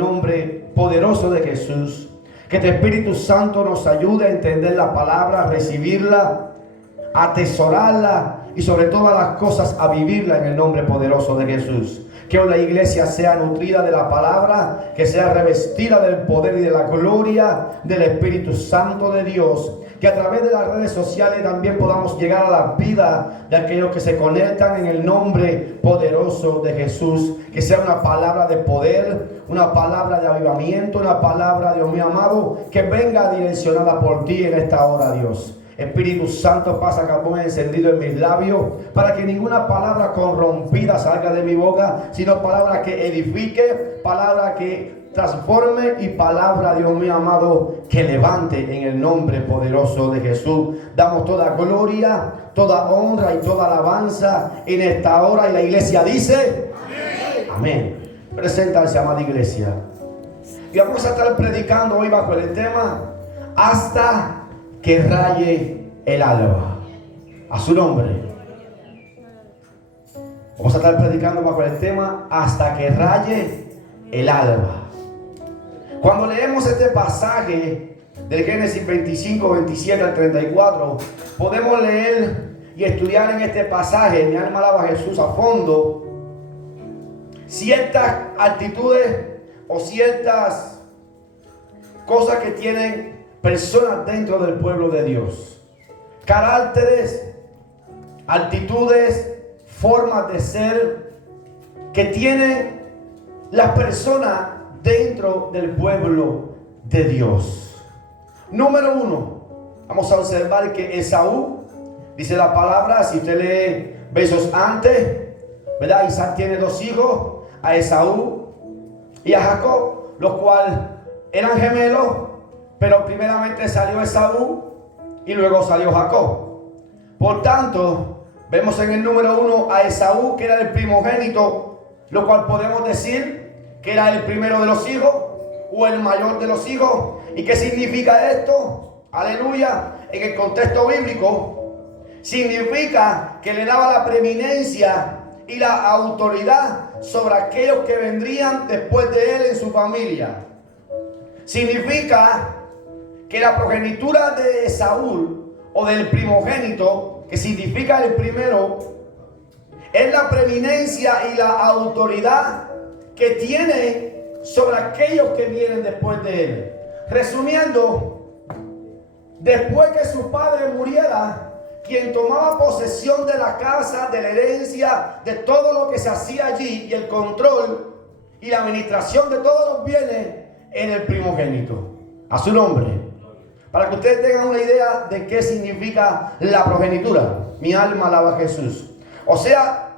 nombre poderoso de Jesús. Que tu Espíritu Santo nos ayude a entender la palabra, a recibirla, a atesorarla y sobre todas las cosas a vivirla en el nombre poderoso de Jesús. Que hoy la iglesia sea nutrida de la palabra, que sea revestida del poder y de la gloria del Espíritu Santo de Dios. Que a través de las redes sociales también podamos llegar a la vida de aquellos que se conectan en el nombre poderoso de Jesús. Que sea una palabra de poder, una palabra de avivamiento, una palabra, Dios mío amado, que venga direccionada por ti en esta hora, Dios. Espíritu Santo, pasa carbón encendido en mis labios, para que ninguna palabra corrompida salga de mi boca, sino palabra que edifique, palabra que transforme y palabra, Dios mío amado, que levante en el nombre poderoso de Jesús. Damos toda gloria, toda honra y toda alabanza en esta hora, y la iglesia dice amén. Amén. Preséntanse, amada iglesia. Y vamos a estar predicando hoy bajo el tema hasta que raye el alba. A su nombre. Vamos a estar predicando bajo el tema hasta que raye el alba. Cuando leemos este pasaje del Génesis 25, 27 al 34, podemos leer y estudiar en este pasaje, mi alma alaba a Jesús, a fondo, ciertas actitudes o ciertas cosas que tienen personas dentro del pueblo de Dios. Caracteres, actitudes, formas de ser que tienen las personas dentro del pueblo de Dios. Número 1, vamos a observar que Esaú, dice la palabra, si usted lee versos antes, ¿verdad? Isaac tiene 2 hijos, a Esaú y a Jacob, los cuales eran gemelos, pero primeramente salió Esaú y luego salió Jacob. Por tanto, vemos en el número 1 a Esaú, que era el primogénito, lo cual podemos decir que era el primero de los hijos o el mayor de los hijos. ¿Y qué significa esto? Aleluya. En el contexto bíblico significa que le daba la preeminencia y la autoridad sobre aquellos que vendrían después de él en su familia. Significa que la progenitura de Saúl o del primogénito, que significa el primero, es la preeminencia y la autoridad que tiene sobre aquellos que vienen después de él. Resumiendo, después que su padre muriera, quien tomaba posesión de la casa, de la herencia, de todo lo que se hacía allí, y el control y la administración de todos los bienes, era el primogénito. A su nombre. Para que ustedes tengan una idea de qué significa la progenitura. Mi alma alaba a Jesús. O sea,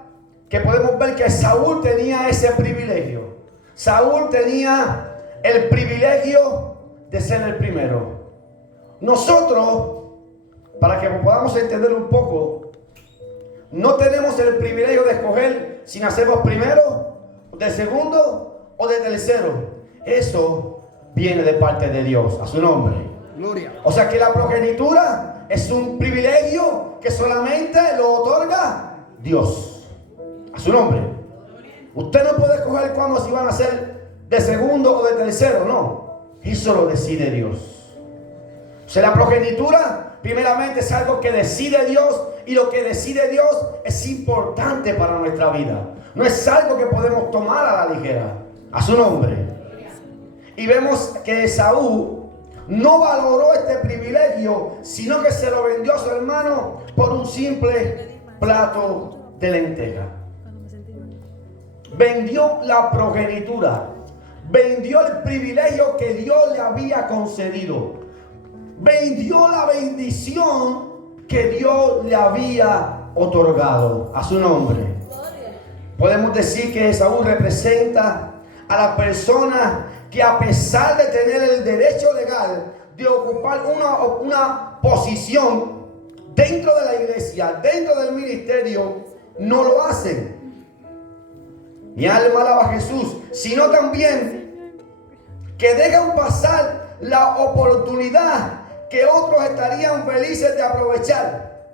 que podemos ver que Saúl tenía ese privilegio. Saúl tenía el privilegio de ser el primero. Nosotros, para que podamos entender un poco, no tenemos el privilegio de escoger si nacemos primero, de segundo o de tercero. Eso viene de parte de Dios, a su nombre. Gloria. O sea que la progenitura es un privilegio que solamente lo otorga Dios, a su nombre. Usted no puede escoger cuándo si van a ser de segundo o de tercero, no. Eso lo decide Dios. O sea, la progenitura primeramente es algo que decide Dios, y lo que decide Dios es importante para nuestra vida. No es algo que podemos tomar a la ligera, a su nombre. Y vemos que Esaú no valoró este privilegio, sino que se lo vendió a su hermano por un simple plato de lenteja. Vendió la progenitura, vendió el privilegio que Dios le había concedido, vendió la bendición que Dios le había otorgado, a su nombre. Podemos decir que Esaú representa a la persona que, a pesar de tener el derecho legal de ocupar una posición dentro de la iglesia, dentro del ministerio, no lo hacen. Mi alma alaba a Jesús, sino también que dejan pasar la oportunidad que otros estarían felices de aprovechar.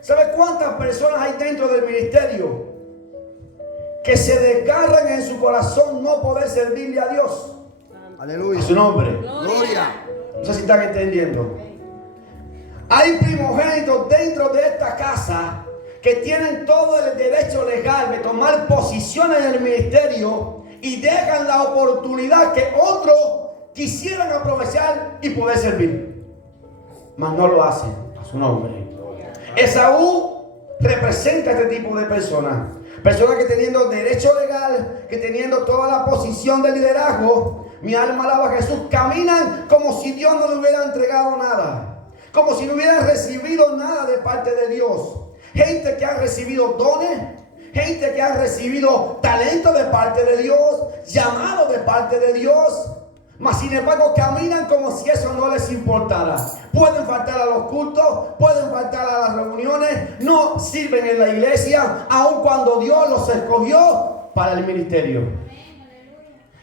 ¿Sabe cuántas personas hay dentro del ministerio que se desgarran en su corazón no poder servirle a Dios? Aleluya. A su nombre. Gloria. No sé si están entendiendo. Hay primogénitos dentro de esta casa que tienen todo el derecho legal de tomar posiciones en el ministerio y dejan la oportunidad que otros quisieran aprovechar y poder servir. Mas no lo hacen. A su nombre. Esaú representa a este tipo de personas. Personas que teniendo derecho legal, que teniendo toda la posición de liderazgo, mi alma alaba a Jesús, caminan como si Dios no le hubiera entregado nada. Como si no hubieran recibido nada de parte de Dios. Gente que ha recibido dones, gente que ha recibido talento de parte de Dios, llamado de parte de Dios. Mas sin embargo caminan como si eso no les importara. Pueden faltar a los cultos, pueden faltar a las reuniones, no sirven en la iglesia, aun cuando Dios los escogió para el ministerio.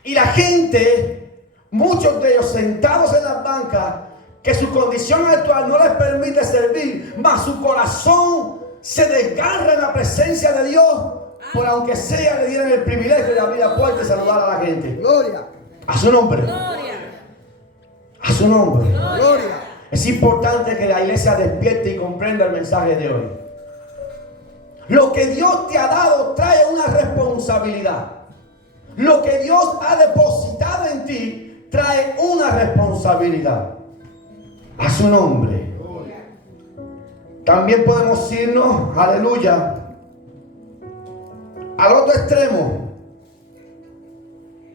Y la gente, muchos de ellos sentados en las bancas, que su condición actual no les permite servir, mas su corazón se desgarra en la presencia de Dios, por aunque sea le dieran el privilegio de abrir la puerta y saludar a la gente. Gloria. A su nombre. A su nombre. Gloria. Es importante que la iglesia despierte y comprenda el mensaje de hoy. Lo que Dios te ha dado trae una responsabilidad. Lo que Dios ha depositado en ti trae una responsabilidad. A su nombre. También podemos irnos, aleluya, al otro extremo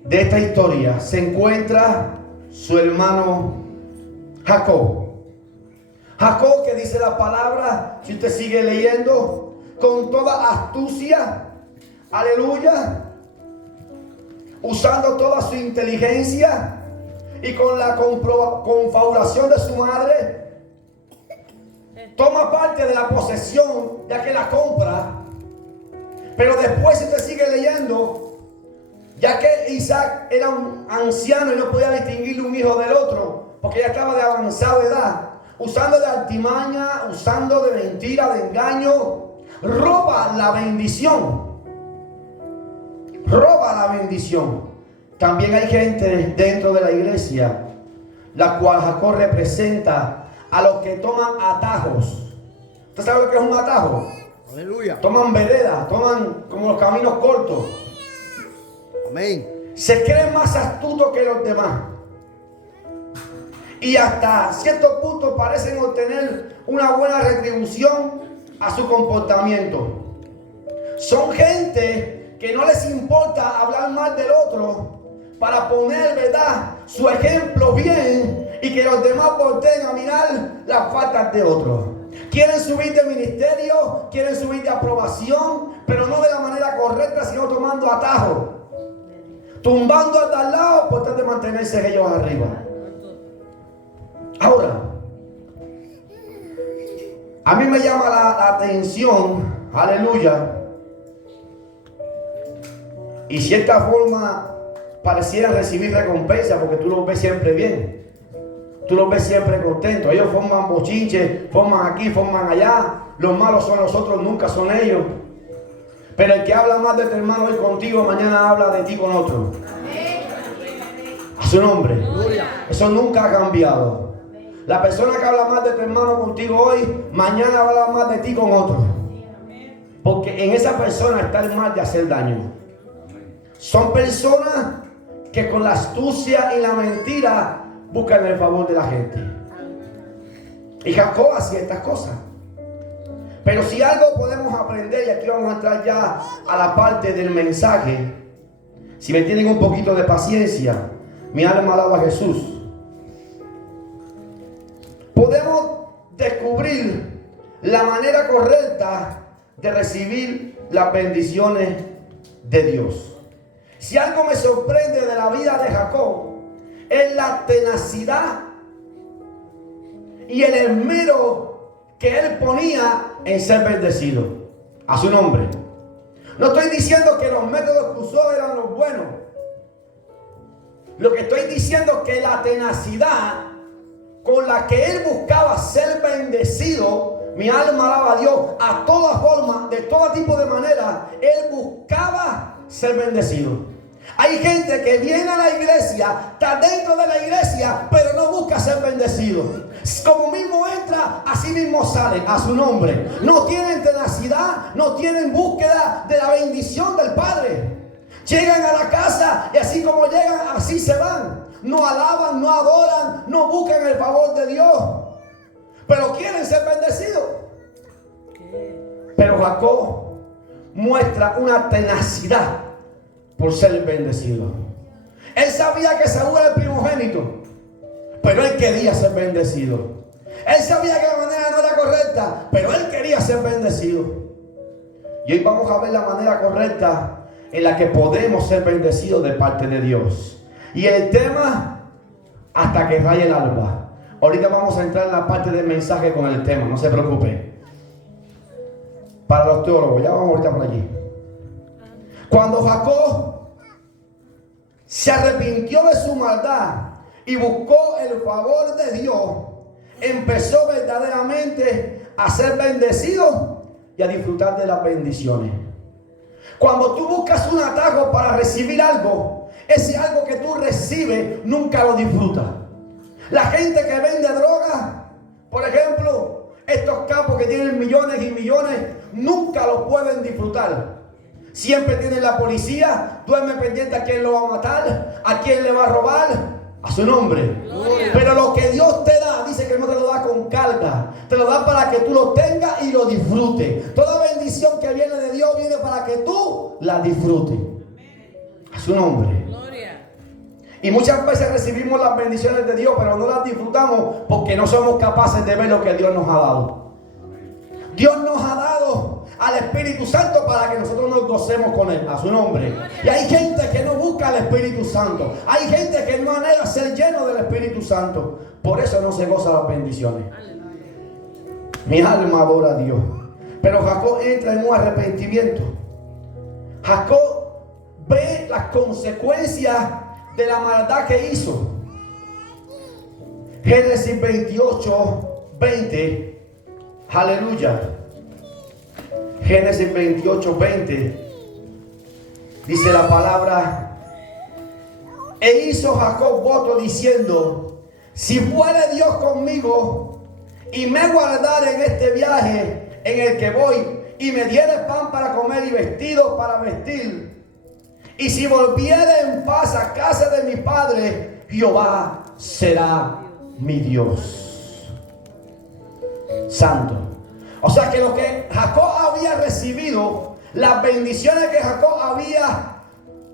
de esta historia. Se encuentra su hermano Jacob. Jacob, que dice la palabra, si usted sigue leyendo, con toda astucia, aleluya, usando toda su inteligencia y con la confabulación de su madre, toma parte de la posesión ya que la compra. Pero después, si usted sigue leyendo, ya que Isaac era un anciano y no podía distinguir un hijo del otro, porque ya estaba de avanzada edad, usando de artimaña, usando de mentira, de engaño, roba la bendición. Roba la bendición. También hay gente dentro de la iglesia, la cual Jacob representa a los que toman atajos. ¿Usted sabe lo que es un atajo? Aleluya. Toman veredas, toman como los caminos cortos. Amén. Se creen más astutos que los demás. Y hasta cierto punto parecen obtener una buena retribución a su comportamiento. Son gente que no les importa hablar mal del otro para poner, ¿verdad?, su ejemplo bien y que los demás volteen a mirar las faltas de otros. Quieren subir de ministerio, quieren subir de aprobación, pero no de la manera correcta, sino tomando atajos, tumbando al de al lado por tratar de mantenerse ellos arriba. Ahora, a mí me llama la atención, aleluya, y cierta forma pareciera recibir recompensa porque tú los ves siempre bien. Tú los ves siempre contentos. Ellos forman bochinches, forman aquí, forman allá. Los malos son los otros, nunca son ellos. Pero el que habla más de tu hermano hoy contigo, mañana habla de ti con otro. A su nombre. Eso nunca ha cambiado. La persona que habla más de tu hermano contigo hoy, mañana va a hablar más de ti con otro. Porque en esa persona está el mal de hacer daño. Son personas que con la astucia y la mentira buscan el favor de la gente. Y Jacob hacía estas cosas. Pero si algo podemos aprender, y aquí vamos a entrar ya a la parte del mensaje, si me tienen un poquito de paciencia, mi alma alaba a Jesús. Podemos descubrir la manera correcta de recibir las bendiciones de Dios. Si algo me sorprende de la vida de Jacob, es la tenacidad y el esmero que él ponía en ser bendecido. A su nombre. No estoy diciendo que los métodos que usó eran los buenos. Lo que estoy diciendo es que la tenacidad con la que él buscaba ser bendecido, mi alma alaba a Dios, a toda forma, de todo tipo de manera, él buscaba ser bendecido. Hay gente que viene a la iglesia, está dentro de la iglesia, pero no busca ser bendecido. Como mismo entra, así mismo sale, a su nombre. No tienen tenacidad, no tienen búsqueda de la bendición del Padre. Llegan a la casa y así como llegan, así se van. No alaban, no adoran, no buscan el favor de Dios, pero quieren ser bendecidos. Pero Jacob muestra una tenacidad por ser bendecido. Él sabía que Saúl era el primogénito, pero él quería ser bendecido. Él sabía que la manera no era correcta, pero él quería ser bendecido. Y hoy vamos a ver la manera correcta en la que podemos ser bendecidos de parte de Dios. Y el tema, hasta que raye el alba. Ahorita vamos a entrar en la parte del mensaje con el tema, no se preocupe. Para los teólogos, ya vamos ahorita por allí. Cuando Jacob se arrepintió de su maldad y buscó el favor de Dios, empezó verdaderamente a ser bendecido y a disfrutar de las bendiciones. Cuando tú buscas un atajo para recibir algo, ese algo que tú recibes nunca lo disfrutas. La gente que vende droga, por ejemplo, estos capos que tienen millones y millones, nunca lo pueden disfrutar. Siempre tienen la policía, duerme pendiente a quién lo va a matar, a quién le va a robar, a su nombre. Gloria. Pero lo que Dios te da, dice que no te lo da con carga, te lo da para que tú lo tengas y lo disfrutes. Toda bendición que viene de Dios viene para que tú la disfrutes. A su nombre. Gloria. Y muchas veces recibimos las bendiciones de Dios, pero no las disfrutamos porque no somos capaces de ver lo que Dios nos ha dado. Dios nos ha dado al Espíritu Santo para que nosotros nos gocemos con Él, a su nombre. Y hay gente que no busca al Espíritu Santo. Hay gente que no anhela ser lleno del Espíritu Santo. Por eso no se goza las bendiciones. Mi alma adora a Dios. Pero Jacob entra en un arrepentimiento. Jacob ve las consecuencias de la maldad que hizo. Génesis 28, 20. Aleluya. Génesis 28, 20. Dice la palabra: e hizo Jacob voto diciendo: si fuere Dios conmigo y me guardare en este viaje en el que voy, y me diere pan para comer y vestido para vestir, y si volviere en paz a casa de mi padre, Jehová será mi Dios. Santo. O sea que lo que Jacob había recibido, las bendiciones que Jacob había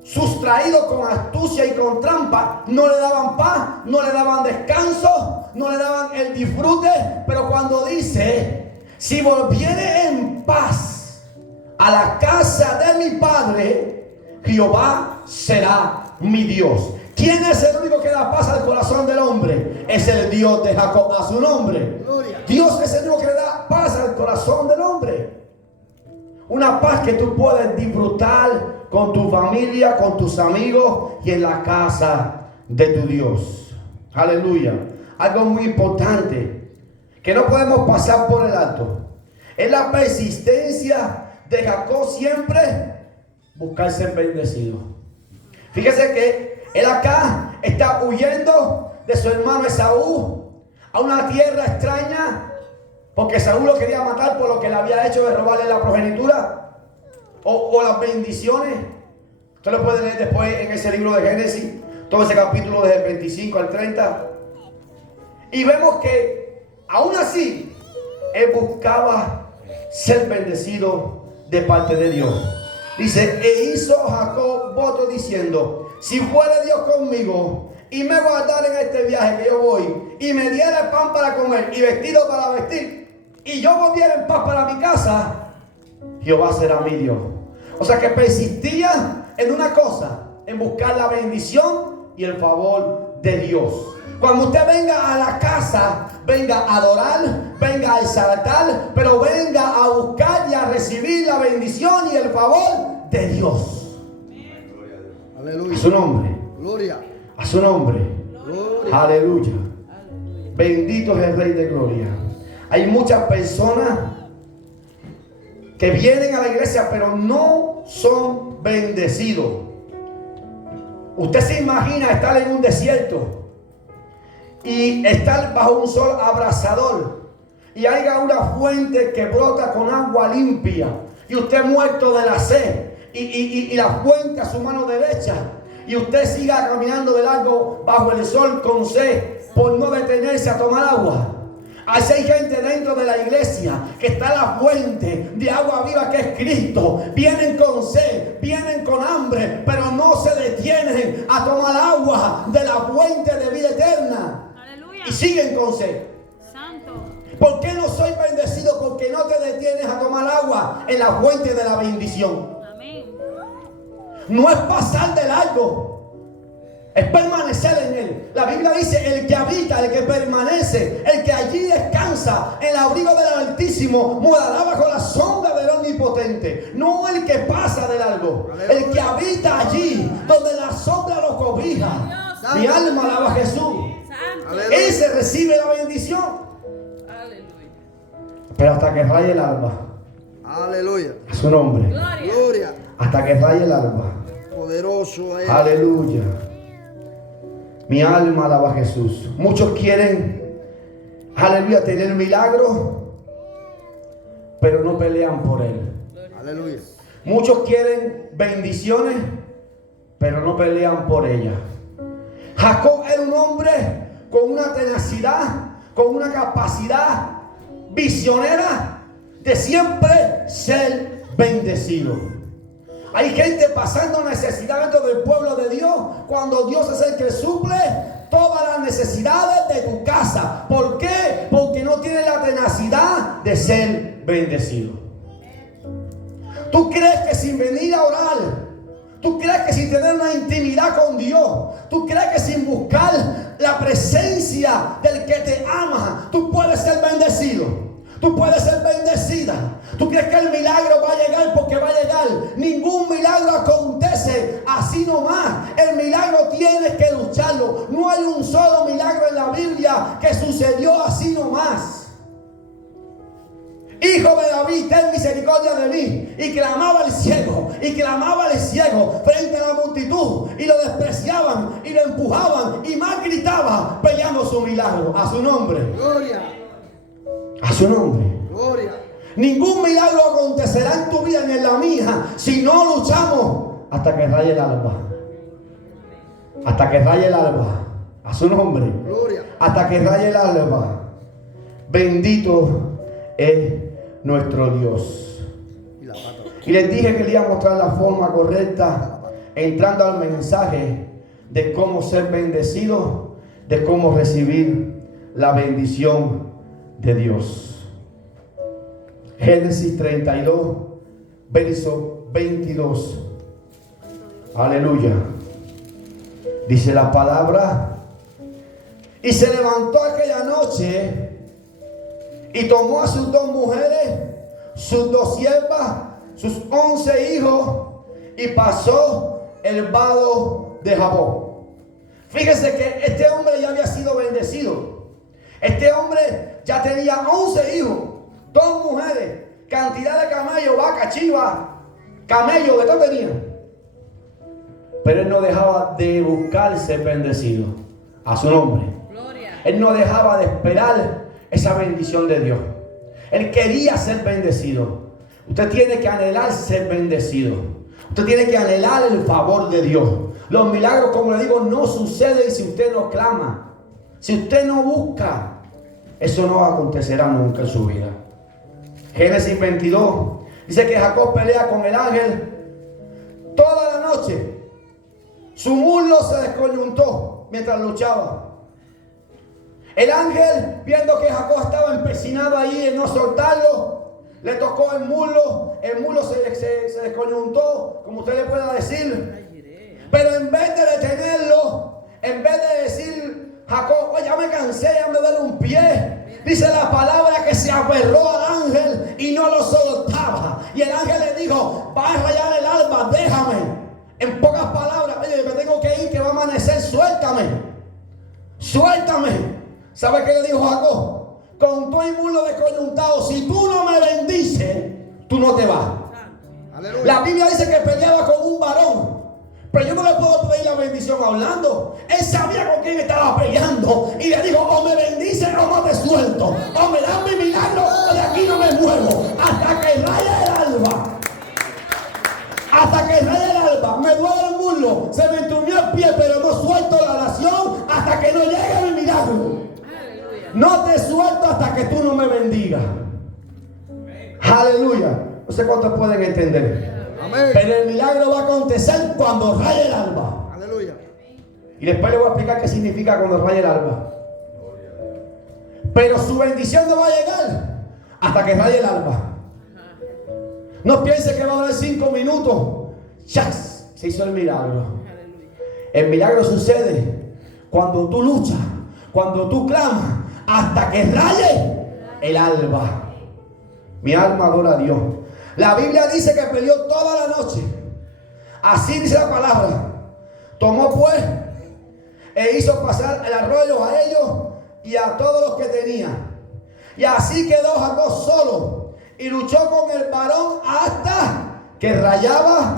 sustraído con astucia y con trampa, no le daban paz, no le daban descanso, no le daban el disfrute. Pero cuando dice: si volviere en paz a la casa de mi padre, Jehová será mi Dios. ¿Quién es el único que da paz al corazón del hombre? Es el Dios de Jacob, a su nombre. Gloria. Dios es el único que le da paz al corazón del hombre. Una paz que tú puedes disfrutar con tu familia, con tus amigos y en la casa de tu Dios. Aleluya. Algo muy importante que no podemos pasar por el alto es la persistencia de Jacob siempre buscar ser bendecido. Fíjese que él acá está huyendo de su hermano Esaú a una tierra extraña, porque Esaú lo quería matar por lo que le había hecho de robarle la progenitura o las bendiciones. Usted lo puede leer después en ese libro de Génesis, todo ese capítulo desde el 25 al 30. Y vemos que aún así él buscaba ser bendecido de parte de Dios. Dice: e hizo Jacob voto diciendo: si fuere Dios conmigo y me guardare en este viaje que yo voy, y me diera pan para comer y vestido para vestir, y yo volviera en paz para mi casa, Jehová será mi Dios. O sea que persistía en una cosa, en buscar la bendición y el favor de Dios. Cuando usted venga a la casa, venga a adorar, venga a exaltar, pero venga a buscar y a recibir la bendición y el favor de Dios. Aleluya. A su nombre. Gloria. A su nombre. Gloria. Aleluya. Bendito es el Rey de Gloria. Hay muchas personas que vienen a la iglesia pero no son bendecidos. Usted se imagina estar en un desierto y estar bajo un sol abrasador y haya una fuente que brota con agua limpia y usted muerto de la sed y la fuente a su mano derecha y usted siga caminando de largo bajo el sol con sed por no detenerse a tomar agua. Así hay gente dentro de la iglesia que está la fuente de agua viva que es Cristo. Vienen con sed, vienen con hambre, pero no se detienen a tomar agua de la fuente de vida eterna. Aleluya. Y siguen con sed. Santo. ¿Por qué no soy bendecido? Porque no te detienes a tomar agua en la fuente de la bendición. Amén. No es pasar de largo, es permanecer en Él. La Biblia dice: el que habita, el que permanece, el que allí descansa en el abrigo del Altísimo, morará bajo la sombra del Omnipotente. No el que pasa de largo, el que habita allí donde la sombra lo cobija. Mi alma alaba a Jesús. Santo. Ese recibe la bendición. Aleluya. Pero hasta que raye el alba, Aleluya. a su nombre, Gloria. Gloria. hasta que raye el alba. Poderoso es. Aleluya. Mi alma alaba a Jesús. Muchos quieren, aleluya, tener milagro, pero no pelean por él. Aleluya. Muchos quieren bendiciones, pero no pelean por ellas. Jacob era un hombre con una tenacidad, con una capacidad visionera de siempre ser bendecido. Hay gente pasando necesidad dentro del pueblo de Dios, cuando Dios es el que suple todas las necesidades de tu casa. ¿Por qué? Porque no tiene la tenacidad de ser bendecido. ¿Tú crees que sin venir a orar, tú crees que sin tener una intimidad con Dios, tú crees que sin buscar la presencia del que te ama, tú puedes ser bendecido? Tú puedes ser bendecida. ¿Tú crees que el milagro va a llegar porque va a llegar? Ningún milagro acontece así nomás. El milagro tienes que lucharlo. No hay un solo milagro en la Biblia que sucedió así nomás. Hijo de David, ten misericordia de mí. Y clamaba el ciego, frente a la multitud, y lo despreciaban y lo empujaban, y más gritaba peleando su milagro. A su nombre. Gloria. A su nombre. Gloria. Ningún milagro acontecerá en tu vida ni en la mía si no luchamos hasta que raye el alba. Hasta que raye el alba. A su nombre. Gloria. Hasta que raye el alba. Bendito es nuestro Dios. Y la pata. Y les dije que les iba a mostrar la forma correcta, entrando al mensaje de cómo ser bendecido, de cómo recibir la bendición de Dios. Génesis 32, verso 22. Aleluya. Dice la palabra: y se levantó aquella noche y tomó a sus 2 mujeres, sus 2 siervas, sus 11 hijos, y pasó el vado de Jaboc. Fíjese que este hombre ya había sido bendecido. Este hombre ya tenía 11 hijos, 2 mujeres, cantidad de camellos, vacas, chivas, camellos, de todo tenía. Pero él no dejaba de buscar ser bendecido. A su nombre. Gloria. Él no dejaba de esperar esa bendición de Dios. Él quería ser bendecido. Usted tiene que anhelar ser bendecido. Usted tiene que anhelar el favor de Dios. Los milagros, como le digo, no suceden si usted no clama. Si usted no busca, eso no acontecerá nunca en su vida. Génesis 22 dice que Jacob pelea con el ángel toda la noche. Su muslo se descoyuntó mientras luchaba. El ángel, viendo que Jacob estaba empecinado ahí en no soltarlo, le tocó el muslo se descoyuntó, como usted le pueda decir. Pero en vez de detenerlo, en vez de decir: Jacob, ya me cansé, ya me duele un pie, dice la palabra que se aferró al ángel y no lo soltaba. Y el ángel le dijo: va a rayar el alba, déjame. En pocas palabras: oye, me tengo que ir, que va a amanecer, suéltame. ¿Sabe qué le dijo Jacob? Con todo el muslo descoyuntado, si tú no me bendices, tú no te vas. Aleluya. La Biblia dice que peleaba con un varón, Pero yo no le puedo pedir la bendición hablando. Él sabía con quién estaba peleando. Y le dijo, o me bendices o no te suelto. O me dan mi milagro o de aquí no me muevo. Hasta que raya el alba. Hasta que raya el alba. Me duele el muslo. Se me enturbió el pie, pero no suelto la nación hasta que no llegue mi milagro. No te suelto hasta que tú no me bendigas. Aleluya. No sé cuántos pueden entender. Amén. Pero el milagro va a acontecer cuando raye el alba. Aleluya. Y después le voy a explicar qué significa cuando raye el alba. Pero su bendición no va a llegar hasta que raye el alba. No piense que va a durar 5 minutos. ¡Chas! Se hizo el milagro. El milagro sucede cuando tú luchas, cuando tú clamas, hasta que raye el alba. Mi alma adora a Dios. La Biblia dice que peleó toda la noche. Así dice la palabra. Tomó pues e hizo pasar el arroyo a ellos y a todos los que tenía. Y así quedó Jacob solo y luchó con el varón hasta que rayaba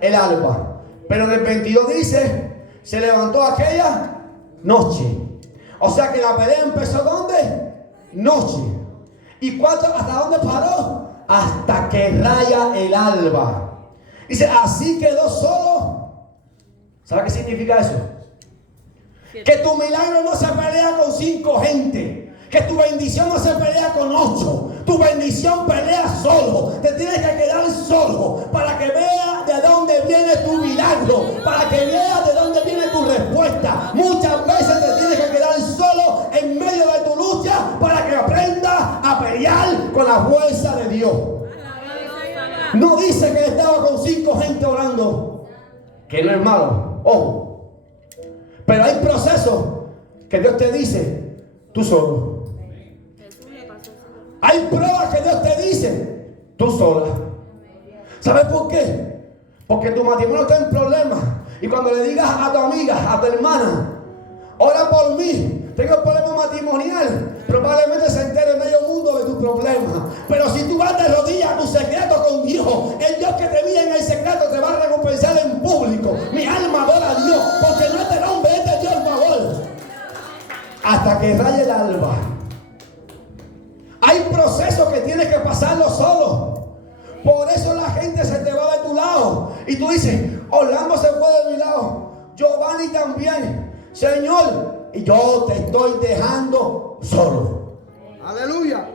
el alba. Pero del 22 dice, se levantó aquella noche. O sea que la pelea empezó ¿dónde? Noche. ¿Y hasta dónde paró? Hasta que raya el alba. Dice, así quedó solo. ¿Sabe qué significa eso? Que tu milagro no se pelea con 5 gente. Que tu bendición no se pelea con 8. Tu bendición pelea solo. Te tienes que quedar solo para que veas de dónde viene tu milagro. Para que veas de dónde viene tu respuesta. Muchas veces te tienes que quedar solo en medio de tu lucha para que aprendas a pelear con la fuerza de Dios. No dice que estaba con 5 gente orando, que no es malo, ojo. Pero hay procesos que Dios te dice, tú solo. Hay pruebas que Dios te dice, tú sola. ¿Sabes por qué? Porque tu matrimonio está en problemas. Y cuando le digas a tu amiga, a tu hermana, ora por mí, tengo problemas matrimonial, probablemente se entere medio mundo de tu problema. Pero si tú vas de rodillas a tu secreto con Dios, el Dios que te mira en el secreto te va a recompensar en público. Mi alma adora a Dios, porque no es del hombre, es de Dios el favor. Hasta que raye el alba. Hay procesos que tienes que pasarlo solo. Por eso la gente se te va de tu lado. Y tú dices, Orlando se fue de mi lado, Giovanni también. Señor, y yo te estoy dejando solo. Aleluya.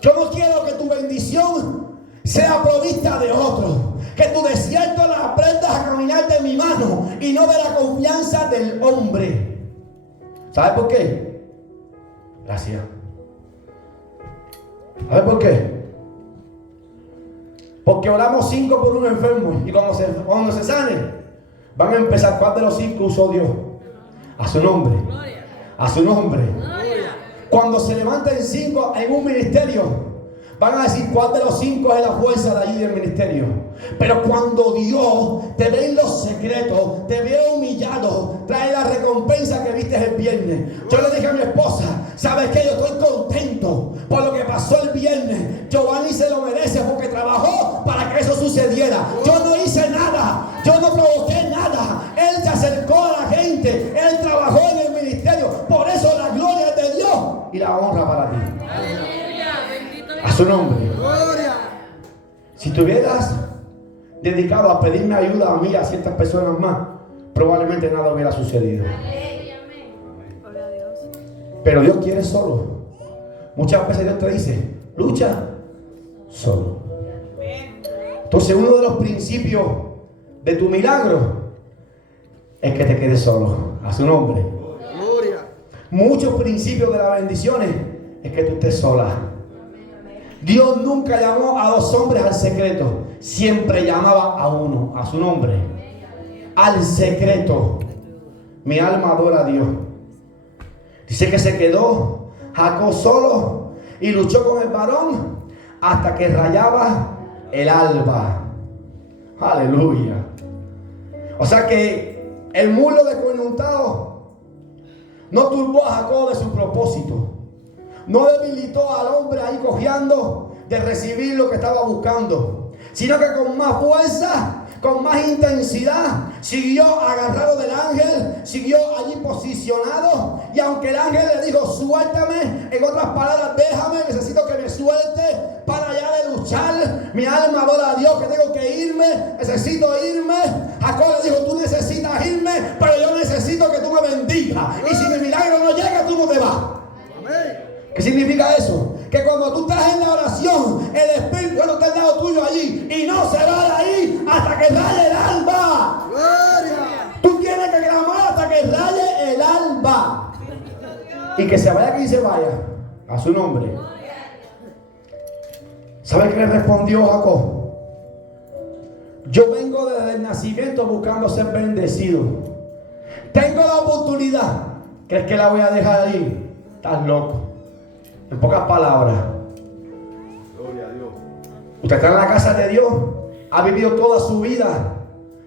Yo no quiero que tu bendición sea provista de otro. Que tu desierto la aprendas a caminar de mi mano y no de la confianza del hombre. ¿Sabes por qué? Gracias. ¿Sabes por qué? Porque oramos 5 por un enfermo y cuando se sane, van a empezar. ¿Cuál de los 5 usó Dios? A su nombre. A su nombre. Cuando se levanten 5 en un ministerio, van a decir cuál de los 5 es la fuerza de allí del ministerio. Pero cuando Dios te ve en los secretos, te ve humillado, trae la recompensa que viste el viernes. Yo le dije a mi esposa, ¿sabes qué? Yo estoy contento por lo que pasó el viernes. Giovanni se lo merece porque trabajó para que eso sucediera. Yo no hice nada, yo no provoqué nada. Él se acercó a la gente, él trabajó en el ministerio. Por eso la gloria es de Dios y la honra para ti. A su nombre. Gloria. Si te hubieras dedicado a pedirme ayuda a mí y a ciertas personas más, probablemente nada hubiera sucedido. Pero Dios quiere solo. Muchas veces Dios te dice, lucha solo. Entonces uno de los principios de tu milagro es que te quedes solo. A su nombre. Gloria. Muchos principios de las bendiciones es que tú estés sola. Dios nunca llamó a 2 hombres al secreto. Siempre llamaba a uno, a su nombre. Al secreto. Mi alma adora a Dios. Dice que se quedó Jacob solo y luchó con el varón hasta que rayaba el alba. Aleluya. O sea que el muslo descoyuntado no turbó a Jacob de su propósito. No debilitó al hombre ahí cojeando de recibir lo que estaba buscando, sino que con más fuerza con más intensidad, siguió agarrado del ángel, siguió allí posicionado. Y aunque el ángel le dijo, suéltame, en otras palabras, déjame, necesito que me suelte para allá de luchar. Mi alma adora a Dios, que tengo que irme, necesito irme. Jacob le dijo, tú necesitas irme, pero yo necesito que tú me bendigas. Y si mi milagro no llega, tú no te vas. ¿Qué significa eso? Que cuando tú estás en la oración, el Espíritu no está al lado tuyo allí y no se va de ahí hasta que raye el alba. Gloria. Tú tienes que clamar hasta que raye el alba. Y que se vaya quien se vaya, a su nombre. ¿Sabe qué le respondió Jacob? Yo vengo desde el nacimiento buscando ser bendecido. Tengo la oportunidad. ¿Crees que la voy a dejar ahí? Estás loco. En pocas palabras, Gloria a Dios. usted está en la casa de Dios, ha vivido toda su vida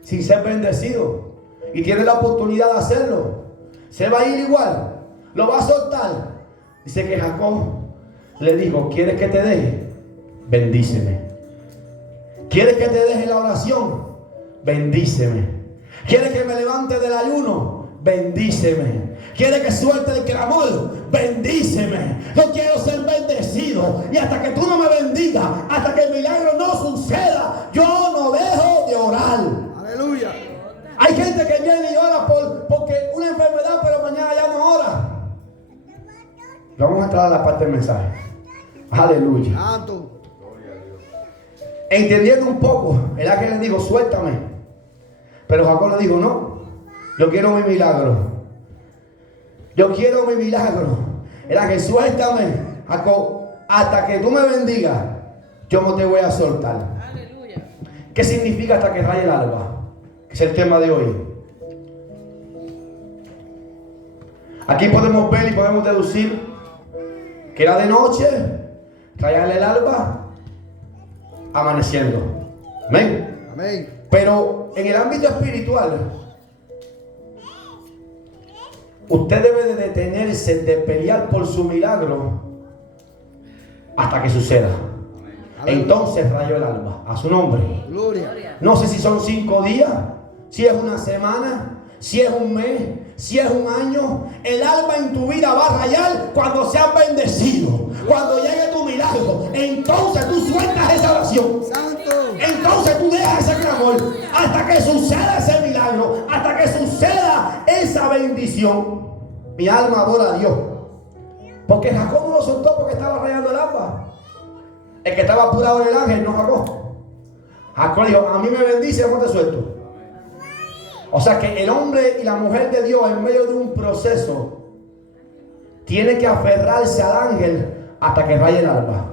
sin ser bendecido y tiene la oportunidad de hacerlo. Se va a ir igual, lo va a soltar. Dice que Jacob le dijo, ¿quieres que te deje? Bendíceme. ¿Quieres que te deje la oración? Bendíceme. ¿Quieres que me levante del ayuno? Bendíceme. ¿Quieres que suelte el clamor? Bendíceme. Yo quiero ser bendecido. Y hasta que tú no me bendigas, hasta que el milagro no suceda, yo no dejo de orar. Aleluya. Hay gente que viene y ora porque una enfermedad, pero mañana ya no ora. Vamos a entrar a la parte del mensaje. Aleluya. Santo. Entendiendo un poco, el ángel le dijo, suéltame. Pero Jacob le dijo, no, yo quiero mi milagro. Yo quiero mi milagro. El ángel, suéltame, Jacob, hasta que tú me bendigas, yo no te voy a soltar. Aleluya. ¿Qué significa hasta que raye el alba? Que es el tema de hoy. Aquí podemos ver y podemos deducir que era de noche, rayarle el alba, amaneciendo. Amén. Amén. Pero en el ámbito espiritual, usted debe de detenerse de pelear por su milagro hasta que suceda. Entonces rayó el alba, a su nombre. Gloria. No sé si son 5 días, si es una semana, si es un mes, si es un año. El alba en tu vida va a rayar cuando seas bendecido, cuando llegue tu milagro. Entonces tú sueltas esa oración. Santo. Entonces tú dejas ese clamor hasta que suceda ese milagro, hasta que suceda esa bendición. Mi alma adora a Dios. Porque Jacob no lo soltó porque estaba rayando el alba. El que estaba apurado en el ángel no Jacob. Jacob dijo, a mí me bendice, no te suelto. O sea que el hombre y la mujer de Dios en medio de un proceso tiene que aferrarse al ángel hasta que raye el alba.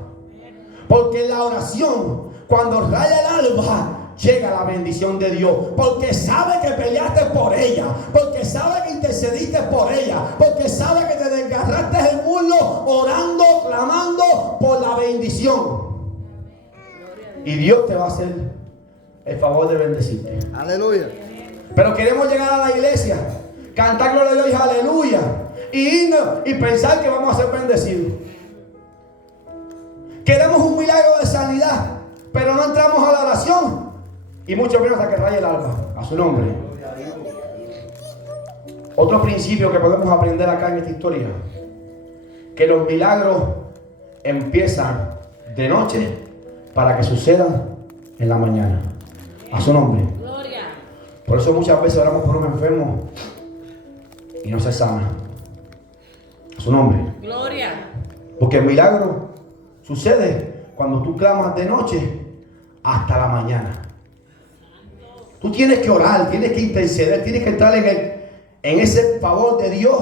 Porque en la oración, cuando raya el alba, llega la bendición de Dios. Porque sabe que peleaste por ella. Porque sabe que intercediste por ella. Porque sabe que te desgarraste el muslo orando, clamando por la bendición. Y Dios te va a hacer el favor de bendecirte. Aleluya. Pero queremos llegar a la iglesia, cantar gloria a Dios y aleluya, y irnos y pensar que vamos a ser bendecidos. Queremos un milagro de sanidad, pero no entramos a la oración, y mucho menos a que raye el alba, a su nombre. Otro principio que podemos aprender acá en esta historia, que los milagros empiezan de noche para que sucedan en la mañana, a su nombre. Gloria. Por eso muchas veces oramos por un enfermo y no se sana. A su nombre. Gloria. Porque el milagro sucede cuando tú clamas de noche hasta la mañana. Tú tienes que orar, tienes que interceder, tienes que entrar en ese favor de Dios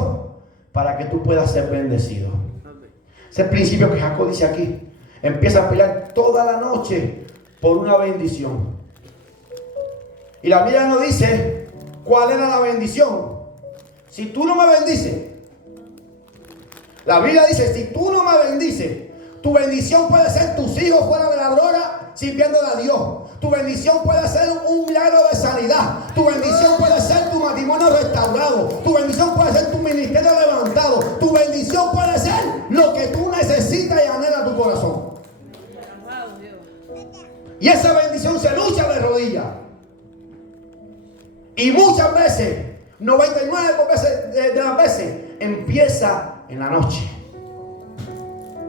para que tú puedas ser bendecido. Ese es el principio que Jacob dice aquí. Empieza a pelear toda la noche por una bendición. Y la Biblia no dice cuál era la bendición. Si tú no me bendices, la Biblia dice, si tú no me bendices, tu bendición puede ser tus hijos fuera de la droga, sirviéndole a Dios. Tu bendición puede ser un milagro de sanidad. Tu bendición puede ser tu matrimonio restaurado. Tu bendición puede ser tu ministerio levantado. Tu bendición puede ser lo que tú necesitas y anhela tu corazón. Alabado Dios. Y esa bendición se lucha de rodillas. Y muchas veces, 99 veces de las veces, empieza en la noche.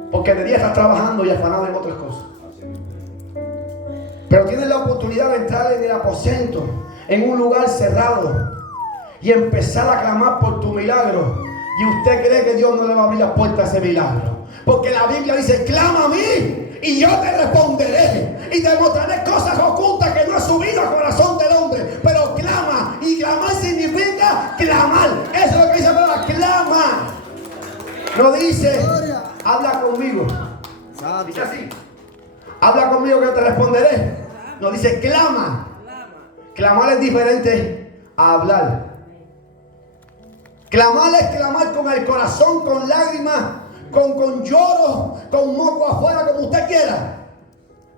Porque de día estás trabajando y afanado en otras cosas. Pero tienes la oportunidad de entrar en el aposento, en un lugar cerrado, y empezar a clamar por tu milagro. Y usted cree que Dios no le va a abrir la puerta a ese milagro. Porque la Biblia dice, clama a mí y yo te responderé. Y te mostraré cosas ocultas que no ha subido al corazón del hombre. Pero clama. Y clamar significa clamar. Eso es lo que dice la palabra, clama. No dice, habla conmigo. Dice así, habla conmigo que te responderé. No dice, clama. Clamar es diferente a hablar. Clamar es clamar con el corazón, con lágrimas, con lloro, con moco afuera, como usted quiera.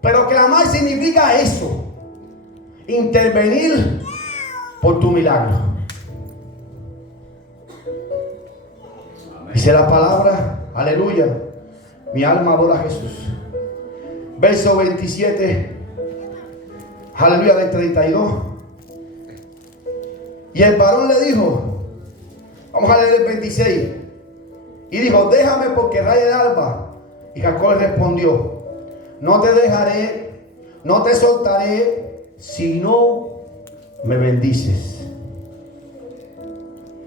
Pero clamar significa eso. Intervenir por tu milagro. Dice la palabra, aleluya, mi alma adora a Jesús. Verso 27, aleluya, del 32. Y el varón le dijo, vamos a leer el 26. Y dijo, déjame porque raya el alba. Y Jacob le respondió, no te dejaré, no te soltaré, si no me bendices.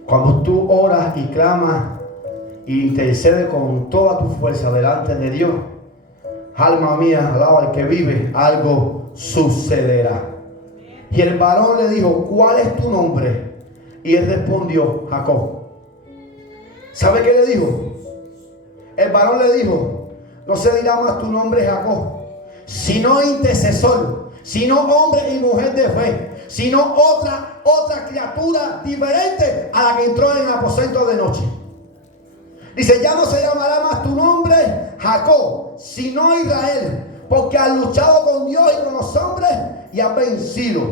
Cuando tú oras y clamas e intercedes con toda tu fuerza delante de Dios, alma mía, alaba al que vive, algo sucederá. Y el varón le dijo, ¿cuál es tu nombre? Y él respondió, Jacob. ¿Sabe qué le dijo? El varón le dijo, no se dirá más tu nombre Jacob, sino intercesor, sino hombre y mujer de fe, sino otra criatura diferente a la que entró en el aposento de noche. Dice, ya no se llamará más tu nombre Jacob, sino Israel, porque has luchado con Dios y con los hombres y has vencido.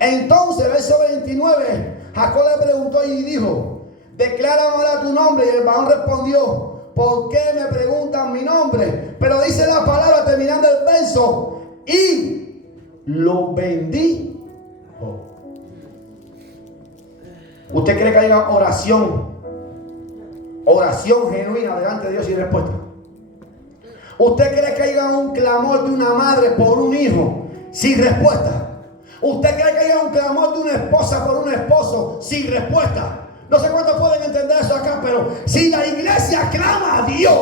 Entonces, verso 29, Jacob le preguntó y dijo, declara ahora tu nombre. Y el varón respondió, ¿por qué me preguntan mi nombre? Pero dice la palabra terminando el verso, y lo bendijo. ¿Usted cree que haya oración genuina delante de Dios sin respuesta? ¿Usted cree que haya un clamor de una madre por un hijo sin respuesta? ¿Usted cree que haya un clamor de una esposa por un esposo sin respuesta? No sé cuántos pueden entender eso acá, pero si la iglesia clama a Dios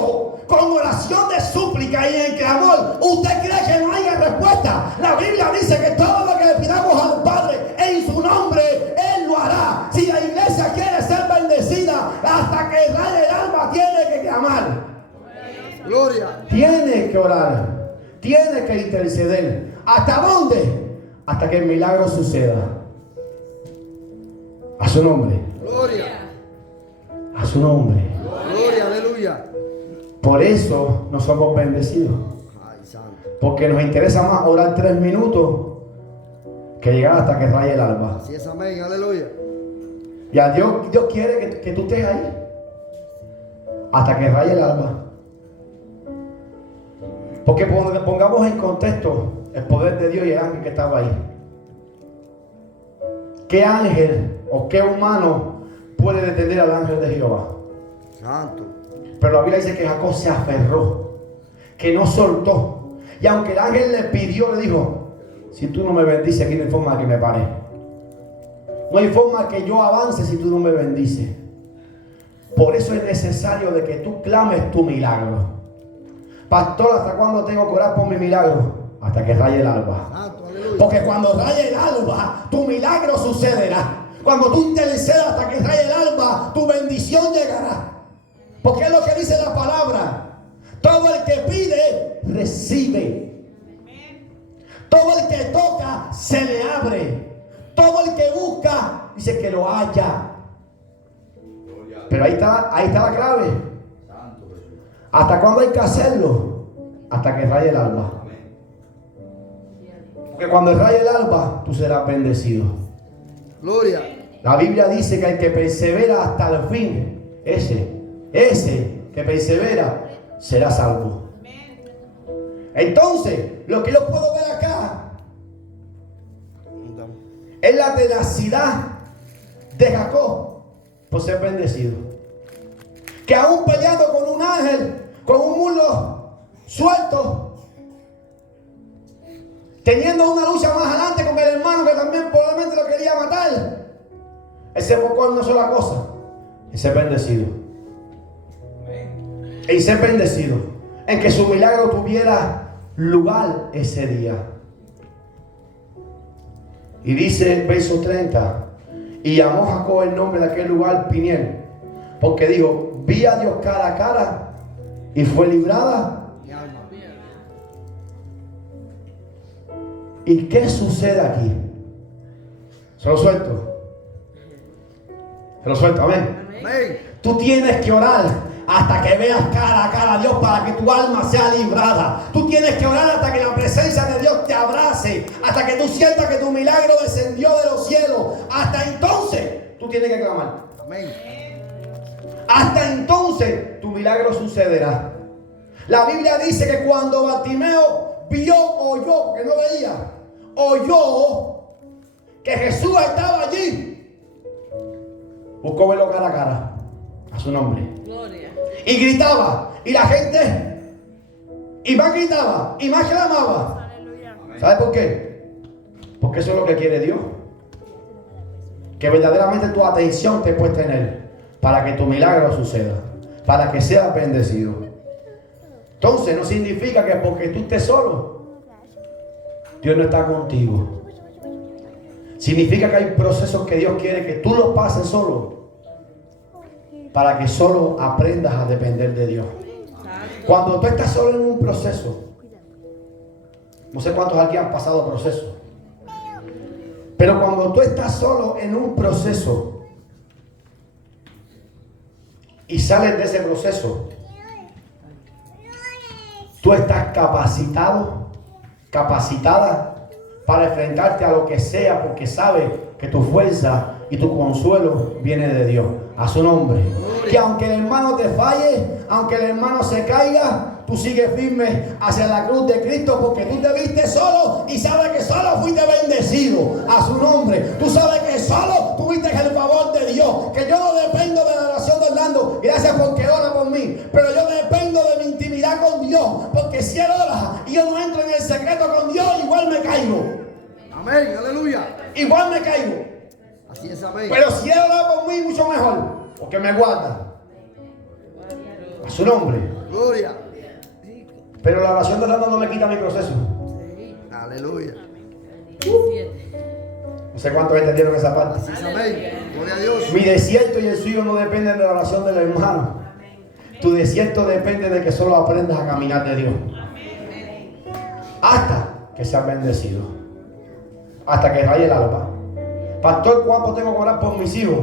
con oración de súplica y en clamor, ¿usted cree que no haya respuesta? La Biblia dice que todo lo que le pidamos al Padre en su nombre, Él lo hará. Si la iglesia quiere ser bendecida, hasta que raye el alma tiene que clamar. Gloria. Tiene que orar, tiene que interceder. ¿Hasta dónde? Hasta que el milagro suceda. A su nombre. Gloria. A su nombre. Gloria, aleluya. Por eso no somos bendecidos. Ay, santo. Porque nos interesa más orar 3 minutos que llegar hasta que raye el alba. Así es, amén, aleluya. Y a Dios quiere que tú estés ahí hasta que raye el alba. Porque pongamos en contexto el poder de Dios y el ángel que estaba ahí. ¿Qué ángel o qué humano puede detener al ángel de Jehová? Santo. Pero la Biblia dice que Jacob se aferró, que no soltó. Y aunque el ángel le pidió, le dijo, si tú no me bendices, aquí no hay forma de que me pare. No hay forma que yo avance si tú no me bendices. Por eso es necesario de que tú clames tu milagro. Pastor, ¿hasta cuándo tengo que orar por mi milagro? Hasta que raye el alba. Santo, aleluya. Porque cuando raye el alba, tu milagro sucederá. Cuando tú intercedas hasta que raye el alba, tu bendición llegará. Porque es lo que dice la palabra. Todo el que pide, recibe. Todo el que toca, se le abre. Todo el que busca, dice que lo halla. Pero ahí está la clave. ¿Hasta cuándo hay que hacerlo? Hasta que raye el alba. Porque cuando raye el alba, tú serás bendecido. Gloria. La Biblia dice que el que persevera hasta el fin, ese que persevera, será salvo. Entonces, lo que yo puedo ver acá es la tenacidad de Jacob por ser bendecido. Que aún peleando con un ángel, con un muslo suelto, teniendo una lucha más adelante con el hermano que también probablemente lo quería matar, él se enfocó en una sola cosa: en ser bendecido. En ser bendecido, en que su milagro tuviera lugar ese día. Y dice el verso 30: y llamó Jacob el nombre de aquel lugar Peniel, porque dijo: vi a Dios cara a cara y fue librada Mi alma. ¿Y qué sucede aquí? Se lo suelto. Se lo suelto, amén. Amén. Tú tienes que orar hasta que veas cara a cara a Dios para que tu alma sea librada. Tú tienes que orar hasta que la presencia de Dios te abrace, hasta que tú sientas que tu milagro descendió de los cielos. Hasta entonces tú tienes que clamar. Amén. Hasta entonces tu milagro sucederá. La Biblia dice que cuando Bartimeo oyó, que no veía, oyó que Jesús estaba allí, buscó verlo cara a cara, a su nombre. Gloria. Y gritaba, y la gente, y más gritaba, y más clamaba. Aleluya. ¿Sabe por qué? Porque eso es lo que quiere Dios. Que verdaderamente tu atención esté puesta en Él, para que tu milagro suceda, para que seas bendecido. Entonces no significa que porque tú estés solo, Dios no está contigo. Significa que hay procesos que Dios quiere que tú los pases solo, para que solo aprendas a depender de Dios. Cuando tú estás solo en un proceso, no sé cuántos aquí han pasado procesos, pero cuando tú estás solo en un proceso y sales de ese proceso, tú estás capacitado, capacitada para enfrentarte a lo que sea, porque sabes que tu fuerza y tu consuelo viene de Dios. A su nombre. Que aunque el hermano te falle, aunque el hermano se caiga, tú sigues firme hacia la cruz de Cristo, porque tú te viste solo y sabes que solo fuiste bendecido. A su nombre. Tú sabes que solo tuviste el favor de Dios. Que yo no dependo de la oración de Orlando, gracias porque ora por mí, pero yo dependo de mi intimidad con Dios, porque si él ora y yo no entro en el secreto con Dios, igual me caigo. Amén. Aleluya. Igual me caigo. Así es, amén. Pero si él ora por mí, mucho mejor, porque me guarda. A su nombre. Gloria. Pero la oración de Orlando no me quita mi proceso. Aleluya. No sé cuántos entendieron esa parte. Así es, amén. Gloria a Dios. Mi desierto y el suyo no dependen de la oración del hermano. Tu desierto depende de que solo aprendas a caminar de Dios. Hasta que seas bendecido. Hasta que raye el alba. Pastor, ¿cuánto tengo que orar por mis hijos?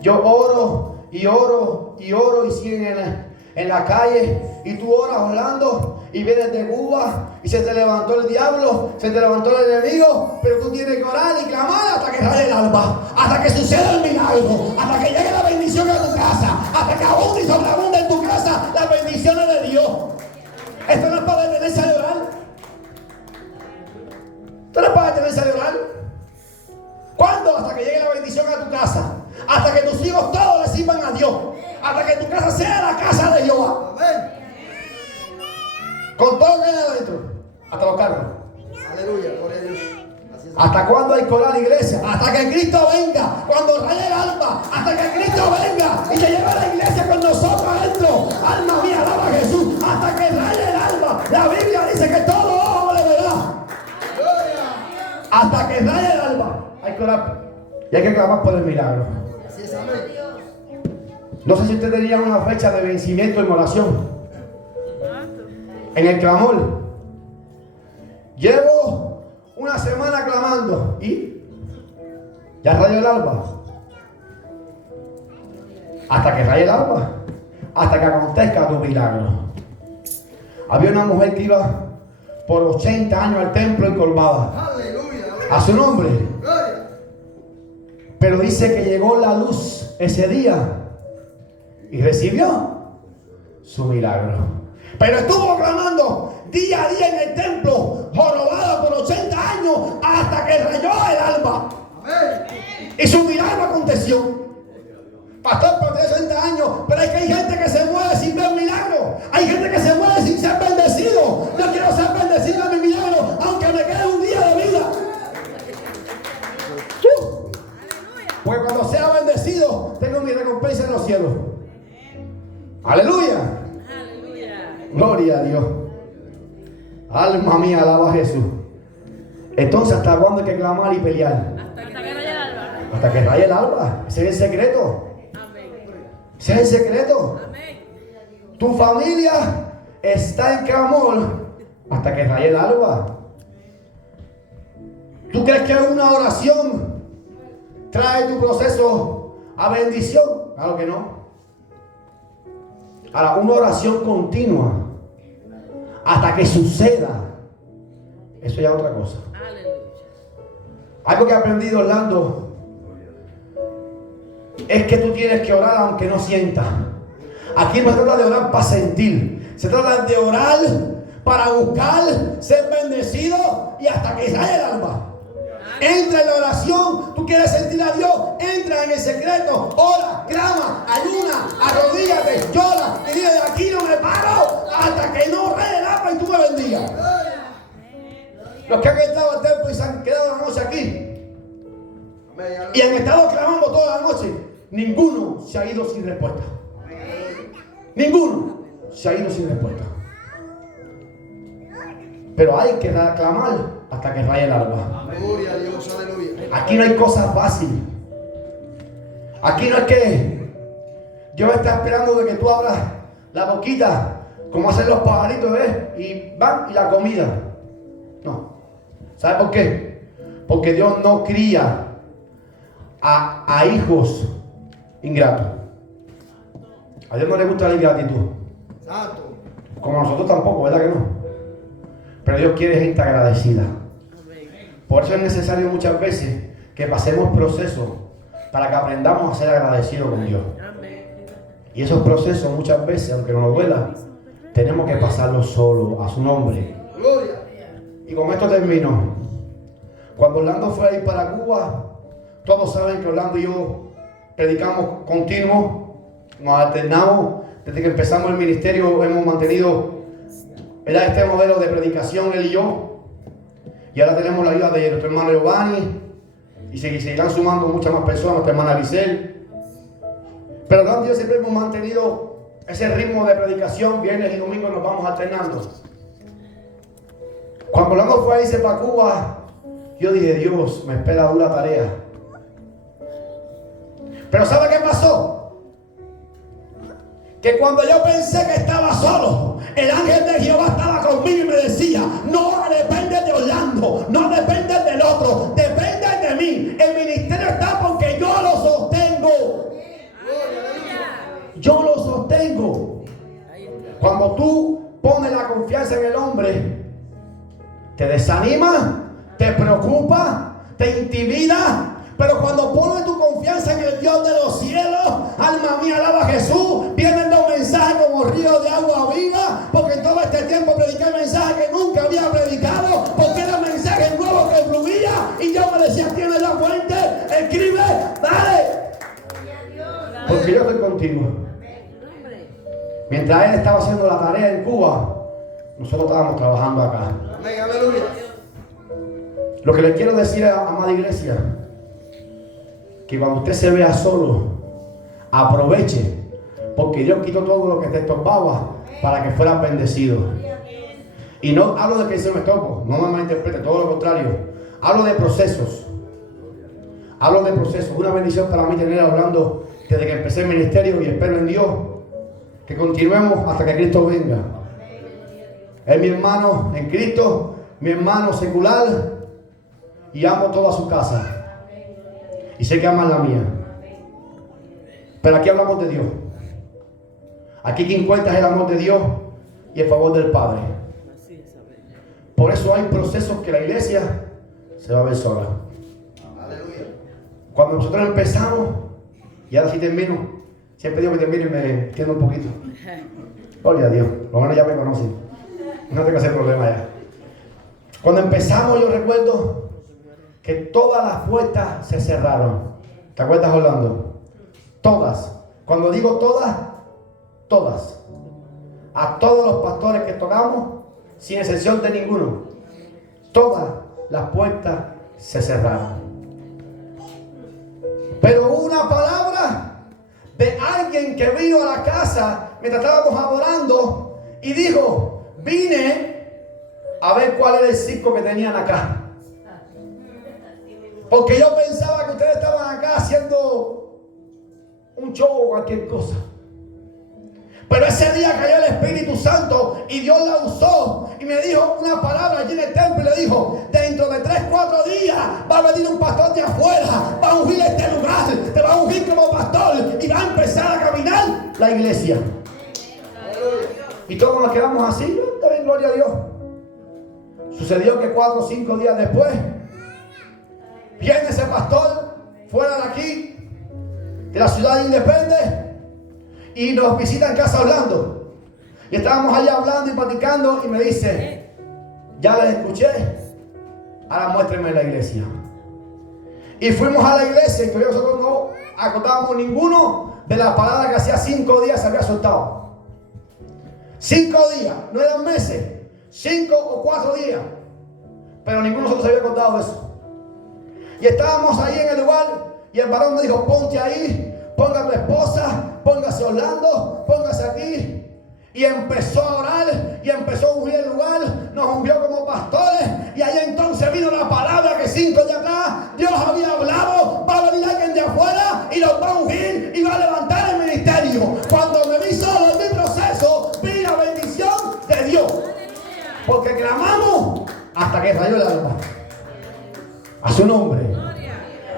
Yo oro y oro y oro y siguen en la calle, y tú oras Orlando y vienes de Cuba y se te levantó el diablo, se te levantó el enemigo, pero tú tienes que orar y clamar hasta que raye el alba, hasta que suceda el milagro, hasta que llegue la bendición a tu casa, hasta que abunde y sobreabunde en tu casa las bendiciones de Dios. Esto no es para detenerse a orar. Esto no es para detenerse a orar. ¿Cuándo? Hasta que llegue la bendición a tu casa. Hasta que tus hijos todos le sirvan a Dios. Hasta que tu casa sea la casa de Jehová. Amén. Con todo lo que hay adentro. Hasta los carros. Aleluya. Gloria a Dios. Así es. ¿Hasta cuándo hay que orar, iglesia? Hasta que Cristo venga. Cuando raye el alba. Hasta que Cristo venga y se lleve a la iglesia con nosotros adentro. Alma mía, alaba a Jesús. Hasta que raye el alba. La Biblia dice que todo ojo le verá. Hasta que raye el alba. Hay que orar y hay que clamar por el milagro. Así es, amén. No sé si usted tenía una fecha de vencimiento en oración, en el clamor. Llevo una semana clamando y ya rayó el alba. Hasta que raye el alba, hasta que acontezca tu milagro. Había una mujer que iba por 80 años al templo encorvada. Aleluya. A su nombre. Gloria. Pero dice que llegó la luz ese día y recibió su milagro. Pero estuvo clamando día a día en el templo, jorobada por 80 años, hasta que rayó el alba. Y su milagro aconteció. Pastor, por 60 años, pero es que hay gente que se muere sin ver milagro. Hay gente que se muere sin ser bendecido. Yo quiero ser bendecido en mi milagro, aunque me quede un día de vida. Pues cuando sea bendecido, tengo mi recompensa en los cielos. Aleluya. Gloria a Dios. Alma mía, alaba a Jesús. Entonces, ¿hasta cuándo hay que clamar y pelear? Hasta que raye el alba. Hasta que raye el alba. Ese es el secreto. Ese es el secreto. Tu familia está en clamor hasta que raye el alba. ¿Tú crees que una oración trae tu proceso a bendición? Claro que no. Ahora, una oración continua hasta que suceda, eso ya es otra cosa. Algo que he aprendido, Orlando, es que tú tienes que orar aunque no sientas. Aquí no se trata de orar para sentir, se trata de orar para buscar ser bendecido y hasta que salga el alba. Entra en la oración, tú quieres sentir a Dios, entra en el secreto, ora, clama, ayuna, arrodíllate, llora y dile: de aquí no me paro hasta que no raye el alba y tú me bendigas. Los que han entrado al templo y se han quedado la noche aquí y han estado clamando toda la noche, ninguno se ha ido sin respuesta. Ninguno se ha ido sin respuesta. Pero hay que clamar hasta que raye el alba. Gloria a Dios, aleluya. Aquí no hay cosas fáciles. Aquí no es que Dios está esperando de que tú abras la boquita como hacen los pajaritos, ¿ves? Y van y la comida. No. ¿Sabes por qué? Porque Dios no cría a hijos ingratos. A Dios no le gusta la ingratitud. Santo. Como a nosotros tampoco, ¿verdad que no? Pero Dios quiere gente agradecida. Por eso es necesario muchas veces que pasemos procesos para que aprendamos a ser agradecidos con Dios. Y esos procesos muchas veces, aunque nos duela, tenemos que pasarlos solo a su nombre. Gloria. Y con esto termino. Cuando Orlando fue a ir para Cuba, todos saben que Orlando y yo predicamos continuo, nos alternamos. Desde que empezamos el ministerio hemos mantenido, ¿verdad?, este modelo de predicación, él y yo. Y ahora tenemos la ayuda de nuestro hermano Giovanni. Y seguirán sumando muchas más personas, nuestra hermana Giselle. Pero Orlando y yo siempre hemos mantenido ese ritmo de predicación. Viernes y domingo nos vamos alternando. Cuando Orlando fue a irse para Cuba, yo dije: Dios, me espera dura tarea. Pero ¿sabe qué pasó? Que cuando yo pensé que estaba solo, el ángel de Jehová estaba conmigo y me decía: no dependes de Orlando, no dependes del otro, dependes de mí. El ministerio está porque yo lo sostengo. Yo lo sostengo. Cuando tú pones la confianza en el hombre, te desanima, te preocupa, te intimida. Pero cuando pones tu confianza en el Dios de los cielos, alma mía, alaba a Jesús, vienen los mensajes como río de agua viva, porque en todo este tiempo prediqué mensajes que nunca había predicado, porque eran mensajes nuevos que fluía, y yo me decía: tienes la fuente, escribe, dale. Porque yo estoy contigo. Mientras él estaba haciendo la tarea en Cuba, nosotros estábamos trabajando acá. Amén, aleluya. Lo que les quiero decir, amada iglesia, que cuando usted se vea solo, aproveche, porque Dios quitó todo lo que te estorbaba para que fueras bendecido. Y no hablo de que se me estorbo, no me malinterprete, todo lo contrario. Hablo de procesos. Hablo de procesos. Una bendición para mí tener hablando desde que empecé el ministerio, y espero en Dios que continuemos hasta que Cristo venga. Es mi hermano en Cristo, mi hermano secular, y amo toda su casa. Y sé que aman la mía. Pero aquí hablamos de Dios. Aquí quien cuenta es el amor de Dios y el favor del Padre. Por eso hay procesos que la iglesia se va a ver sola. Aleluya. Cuando nosotros empezamos, y ahora sí termino, siempre digo que termino y me entiendo un poquito. Gloria a Dios, los hermanos ya me conocen. No tengo ese problema ya. Cuando empezamos, yo recuerdo que todas las puertas se cerraron. ¿Te acuerdas, Orlando? Todas. Cuando digo todas, todas. A todos los pastores que tocamos, sin excepción de ninguno, todas las puertas se cerraron. Pero hubo una palabra de alguien que vino a la casa mientras estábamos adorando y dijo: vine a ver cuál era el circo que tenían acá. Porque yo pensaba que ustedes estaban acá haciendo un show o cualquier cosa. Pero ese día cayó el Espíritu Santo y Dios la usó y me dijo una palabra allí en el templo y le dijo: dentro de 3-4 días va a venir un pastor de afuera, va a ungir este lugar, te va a ungir como pastor y va a empezar a caminar la iglesia. Y todos nos quedamos así, también gloria a Dios. Sucedió que 4 o 5 días después viene ese pastor fuera de aquí, de la ciudad de Independencia, y nos visita en casa hablando. Y estábamos allá hablando y platicando y me dice: ya les escuché, ahora muéstrenme la iglesia. Y fuimos a la iglesia y todavía nosotros no acordábamos ninguno de las palabras que hacía 5 días se había soltado. 5 días, no eran meses, 5 o 4 días. Pero ninguno de nosotros se había contado eso. Y estábamos ahí en el lugar y el varón me dijo: ponte ahí, ponga a tu esposa, póngase Orlando, póngase aquí. Y empezó a orar y empezó a ungir el lugar, nos ungió como pastores. Y ahí entonces vino la palabra que 5 días atrás Dios había hablado: va a venir alguien de afuera y los va a ungir y va a levantar el ministerio. Cuando me vi solo en mi proceso, vi la bendición de Dios. Porque clamamos hasta que salió el alma. A su nombre.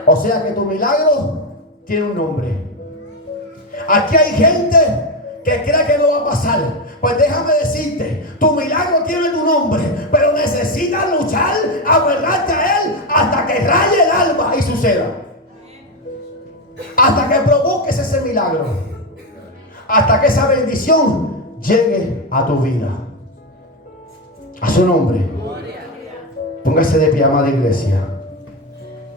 O sea que tu milagro tiene un nombre. Aquí hay gente que cree que no va a pasar. Pues déjame decirte, tu milagro tiene tu nombre, pero necesitas luchar, aferrarte a él hasta que raye el alma y suceda. Hasta que provoques ese milagro. Hasta que esa bendición llegue a tu vida. A su nombre. Póngase de pie, amada iglesia.